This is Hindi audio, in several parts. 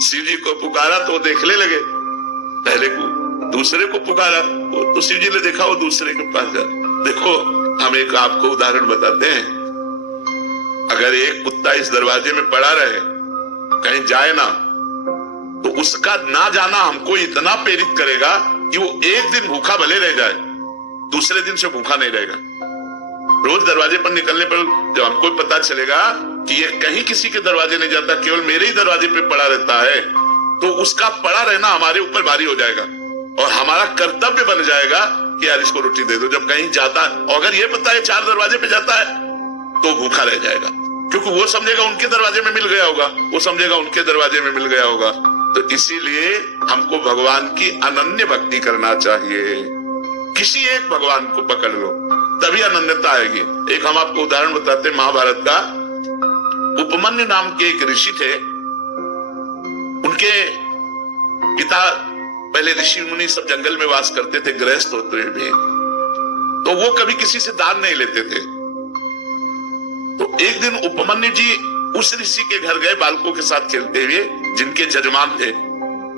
शिव जी को पुकारा तो वो देखने लगे, पहले को दूसरे को पुकारा तो शिव जी ने देखा वो दूसरे के पास जा। देखो हम एक आपको उदाहरण बताते हैं, अगर एक कुत्ता इस दरवाजे में पड़ा रहे कहीं जाए ना, तो उसका ना जाना हमको इतना प्रेरित करेगा कि वो एक दिन भूखा भले रह जाए, दूसरे दिन से भूखा नहीं रहेगा। रोज दरवाजे पर निकलने पर जब हमको पता चलेगा कि ये कहीं किसी के दरवाजे नहीं जाता, केवल मेरे ही दरवाजे पे पड़ा रहता है, तो उसका पड़ा रहना हमारे ऊपर भारी हो जाएगा और हमारा कर्तव्य बन जाएगा कि यार इसको रोटी दे दो। जब कहीं जाता है और अगर ये पता है 4 दरवाजे पे जाता है तो भूखा रह जाएगा, क्योंकि वो समझेगा उनके दरवाजे में मिल गया होगा, वो समझेगा उनके दरवाजे में मिल गया होगा। तो इसीलिए हमको भगवान की अनन्य भक्ति करना चाहिए। किसी एक भगवान को पकड़ लो तभी अनन्यता आएगी। एक हम आपको उदाहरण बताते हैं महाभारत का। उपमन्यु नाम के एक ऋषि थे, उनके पिता पहले ऋषि मुनि सब जंगल में वास करते थे, गृहस्थ होते भी, तो वो कभी किसी से दान नहीं लेते थे। तो एक दिन उपमन्यु जी उस ऋषि के घर गए बालकों के साथ खेलते हुए, जिनके जजमान थे,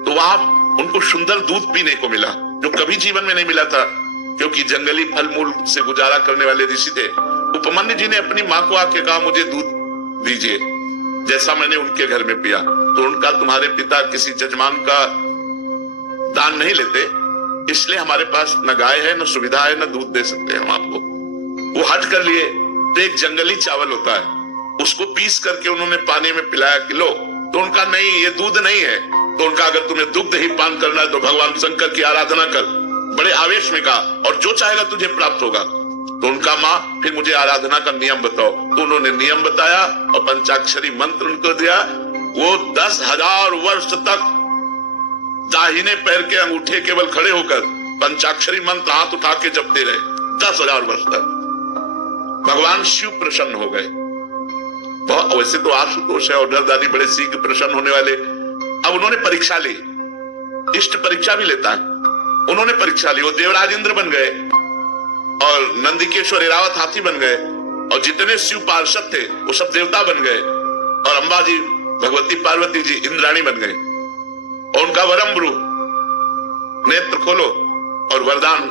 तो वहां उनको सुंदर दूध पीने को मिला जो कभी जीवन में नहीं मिला था, क्योंकि जंगली फल मूल से गुजारा करने वाले ऋषि थे। उपमन्यु जी ने अपनी मां को आके कहा मुझे दूध दीजिए जैसा मैंने उनके घर में पिया। तो उनका तुम्हारे पिता किसी जजमान का दान नहीं लेते, इसलिए हमारे पास न गाय है, न सुविधा है, न दूध दे सकते हम आपको। वो हट कर लिए तो एक जंगली चावल होता है, उसको पीस करके उन्होंने पानी में पिलाया कि लो। तो उनका नहीं, ये दूध नहीं है। तो उनका अगर तुम्हें दुग्ध ही पान करना है तो भगवान शंकर की आराधना कर। बड़े आवेश में कहा, और जो चाहेगा तुझे प्राप्त होगा। तो उनका माँ फिर मुझे आराधना का नियम बताओ। तो उन्होंने नियम बताया और पंचाक्षरी मंत्र उनको दिया। वो 10,000 वर्ष तक दाहिने पैर के अंगूठे केवल खड़े होकर पंचाक्षरी मंत्र हाथ उठा के जपते रहे 10,000 वर्ष तक। भगवान शिव प्रसन्न हो गए। वैसे तो आशुतोष है और डरदारी बड़े शीघ्र प्रसन्न होने वाले। अब उन्होंने परीक्षा ली, इष्ट परीक्षा भी लेता है, उन्होंने परीक्षा ली। वो देवराज इंद्र बन गए और नंदिकेश्वर एरावत हाथी बन गए, और जितने शिव पार्षद थे वो सब देवता बन गए, और अंबा जी भगवती पार्वती जी इंद्राणी बन गए। और उनका वरम ब्रू, नेत्र खोलो और वरदान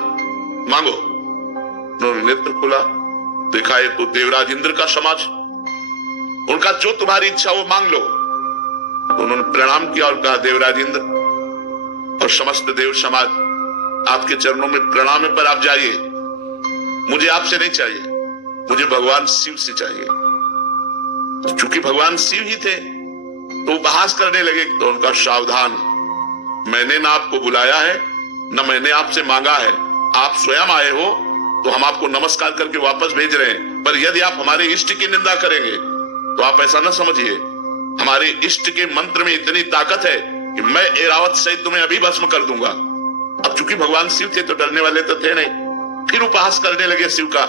मांगो। उन्होंने नेत्र खोला, देखा ये तो देवराज इंद्र का समाज, उनका जो तुम्हारी इच्छा वो मांग लो। तो उन्होंने प्रणाम किया और कहा देवराज इंद्र और समस्त देव समाज, आपके चरणों में प्रणाम है, पर आप जाइए, मुझे आपसे नहीं चाहिए, मुझे भगवान शिव से चाहिए। तो चूंकि भगवान शिव ही थे तो उपहास करने लगे। तो उनका सावधान, मैंने ना आपको बुलाया है, न मैंने आपसे मांगा है, आप स्वयं आए हो तो हम आपको नमस्कार करके वापस भेज रहे हैं। पर यदि आप हमारे इष्ट की निंदा करेंगे तो आप ऐसा न समझिए, हमारे इष्ट के मंत्र में इतनी ताकत है कि मैं एरावत सहित तुम्हें अभी भस्म कर दूंगा। अब चूंकि भगवान शिव थे तो डरने वाले तो थे नहीं, फिर उपहास करने लगे शिव का।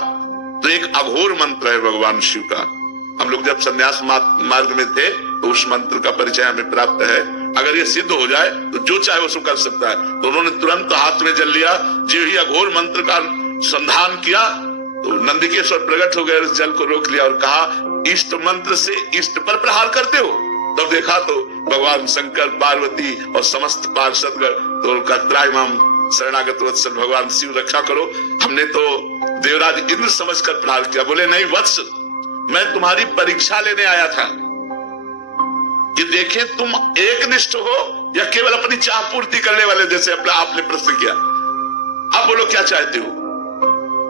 तो एक अघोर मंत्र है भगवान शिव का। हम लोग जब संन्यास मार्ग में थे तो उस मंत्र का परिचय हमें प्राप्त है। अगर ये सिद्ध हो जाए तो जो चाहे वो कर सकता है। तो उन्होंने तुरंत हाथ में जल लिया, जो ही अघोर मंत्र का संधान किया तो नंदिकेश्वर प्रकट हो गए, उस जल को रोक लिया और कहा इष्ट मंत्र से इष्ट पर प्रहार करते हो। तब देखा तो भगवान शंकर, पार्वती और समस्त पार्षदगण, तो उनका त्राहिमाम शरणागत वत्सल भगवान शिव रक्षा करो। हमने तो देवराज इंद्र समझकर प्रहार किया। बोले नहीं वत्स, मैं तुम्हारी परीक्षा लेने आया था कि देखें तुम एकनिष्ठ हो या केवल अपनी चाह पूर्ति करने वाले, जैसे आपने प्रश्न किया। अब बोलो क्या चाहते हो।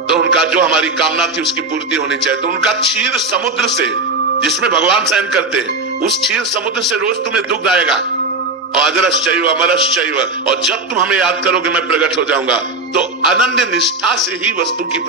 तो उनका जो हमारी कामना थी उसकी पूर्ति होनी चाहिए। तो उनका क्षीर समुद्र से, जिसमें भगवान शयन करते हैं, उस क्षीर समुद्र से रोज तुम्हें दुग्ध आएगा, और अजरश्चैव अमरश्चैव, और जब तुम हमें याद करोगे मैं प्रकट हो जाऊंगा। तो अनन्य निष्ठा से ही वस्तु की